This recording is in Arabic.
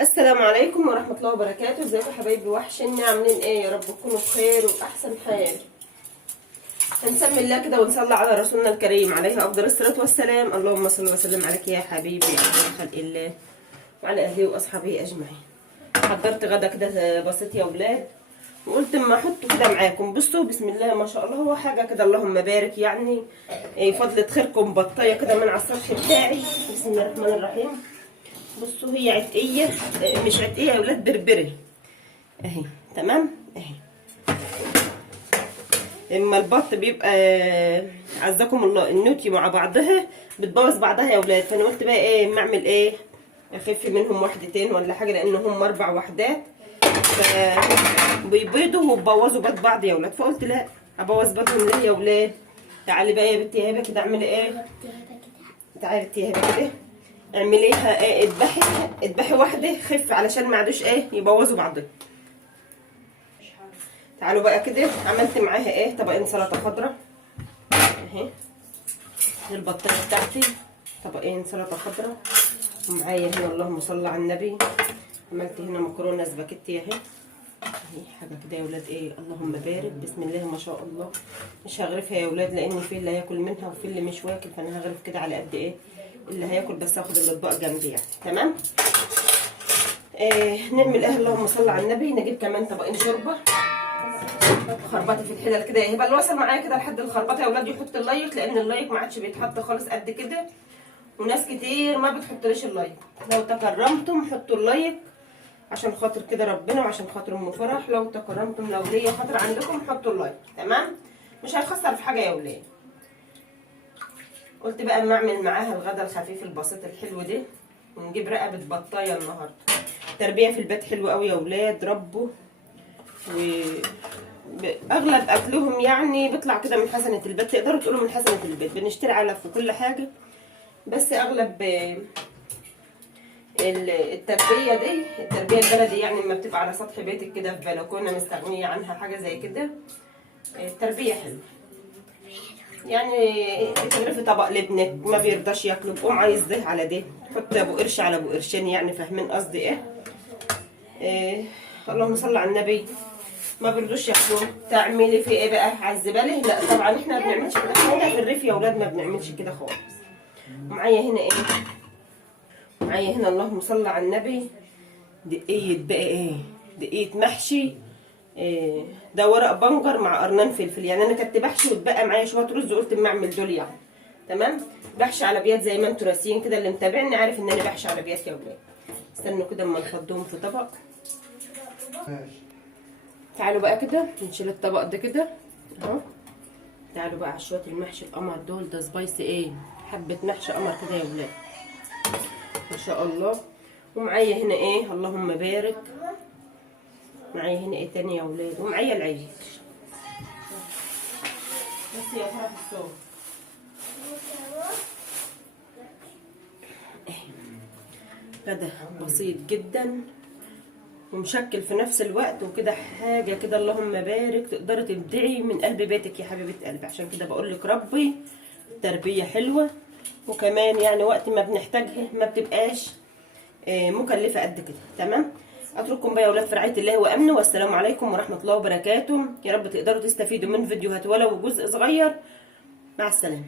السلام عليكم ورحمة الله وبركاته. ازيكم يا حبايبي؟ وحشني، عاملين ايه؟ يا رب تكونوا بخير وبأحسن حال. هنسمي الله كده ونصلي على رسولنا الكريم عليه أفضل الصلاة والسلام. اللهم صل وسلم عليك يا حبيبي يا أفضل خلق الله وعلى أهله وأصحابه أجمعين. حضرت غدا كده بسيط يا ولاد، وقلت اما احطه كده معاكم. بصوا بسم الله ما شاء الله، هو حاجة كده اللهم بارك يعني. فضلة خيركم بطاية كده من على السطح بتاعي. بسم الله الرحمن الرحيم. بصوا هي عتقيه، مش عتقيه يا ولاد، بربري اهي. تمام اهي. اما البط بيبقى عزكم الله النوتي مع بعضها بتبوظ بعضها يا ولاد، فانا قلت بقى ايه اما اعمل ايه، اخف منهم واحدتين ولا حاجه، لان هم 4 وحدات فبيبيضوا وبوظوا بيض بعض يا ولاد، فقلت لا ابوظ بيضهم ليه يا ولاد. تعالي بقى يا بنتي يا هبه كده اعملي ايه، تعالي يا بنتي يا هبه كده اعمليها ايه، اذبحي واحده خف علشان ما عادوش ايه يبوظوا بعضهم. تعالوا بقى كده عملت معاها ايه، طبقين سلطه خضراء اهي، البطايه بتاعتي طبقين سلطه خضراء، ومعايا هنا اللهم صل على النبي عملت هنا مكرونه سباكيتي اهي حاجه كده يا ولاد ايه اللهم بارك بسم الله ما شاء الله. مش هغرفها يا ولاد لان في اللي هياكل منها وفي اللي مش واكل، فانا هغرف كده على قد ايه اللي هياكل، بس هاخد الاطباق جنبي يعني. تمام. نعمل ايه اللهم صل على النبي. نجيب كمان طبقين شوربه، خربطي في الحلل كده يا هبه، اللي وصل معايا كده لحد الخربطه يا ولاد يحط اللايك، لان اللايك ما عادش بيتحط خالص قد كده، وناس كتير ما بتحطليش اللايك. لو تكرمتم حطوا اللايك عشان خاطر كده ربنا وعشان خاطر ام فرح، لو تكرمتم لو ليا خاطر عندكم حطوا اللايك. تمام، مش هيخسر في حاجه يا ولاد. قلت بقى اما اعمل معاها الغدا الخفيف البسيط الحلو ده، ونجيب رقبه بطايه النهارده. تربيه في البيت حلو قوي يا ولاد، ربوا واغلب اكلهم يعني بيطلع كده من حسنه البيت، تقدروا تقولوا من حسنه البيت. بنشتري علف وكل حاجه، بس اغلب التربيه دي التربيه البلدي يعني لما بتبقى على سطح بيتك كده في بلكونه مستغنيه عنها حاجه زي كده، التربيه حلوه يعني. تغرفي طبق لابنك ما بيرضاش ياكله، بقوم عايز ده على ده، تحط ابو قرش على ابو قرشين يعني، فاهمين قصدي ايه؟ اللهم صل على النبي. ما بيرضوش ياكلوه، تعملي في ايه بقى على الزباله؟ لا طبعا احنا ما بنعملش كده، احنا في الريف يا اولاد ما بنعملش كده خالص. ومعايا هنا ايه، معايا هنا اللهم صل على النبي دقيق بقى ايه، دقيق محشي ده ورق بنجر مع قرنان فلفل، يعني انا كنت بحشي واتبقى معايا شويه رز وقلت اما اعمل دول يعني. تمام، بحشي على بيات زي ما انتوا راسيين كده، اللي متابعني عارف ان انا بحشي على بيات يا ولاد. استنوا كده اما نفضهم في طبق. تعالوا بقى كده نشيل الطبق ده كده اهو. تعالوا بقى على شويه المحشي القمر دول، ده سبايسي ايه، حبه محشي قمر كده يا ولاد ما شاء الله. ومعايا هنا ايه اللهم بارك، معايا هنا ايه تاني يا ولاد، ومعايا العيش بس يا فرح الصوت. غدا بسيط جدا ومشكل في نفس الوقت وكده، حاجه كده اللهم بارك تقدري تبدعي من قلب بيتك يا حبيبه قلبي. عشان كده بقول لك ربي تربيه حلوه، وكمان يعني وقت ما بنحتاجها ما بتبقاش مكلفه قد كده. تمام، اترككم بقى يا ولاد في رعايه الله وامنه، والسلام عليكم ورحمه الله وبركاته. يا رب تقدروا تستفيدوا من فيديوهات ولو جزء صغير. مع السلامه.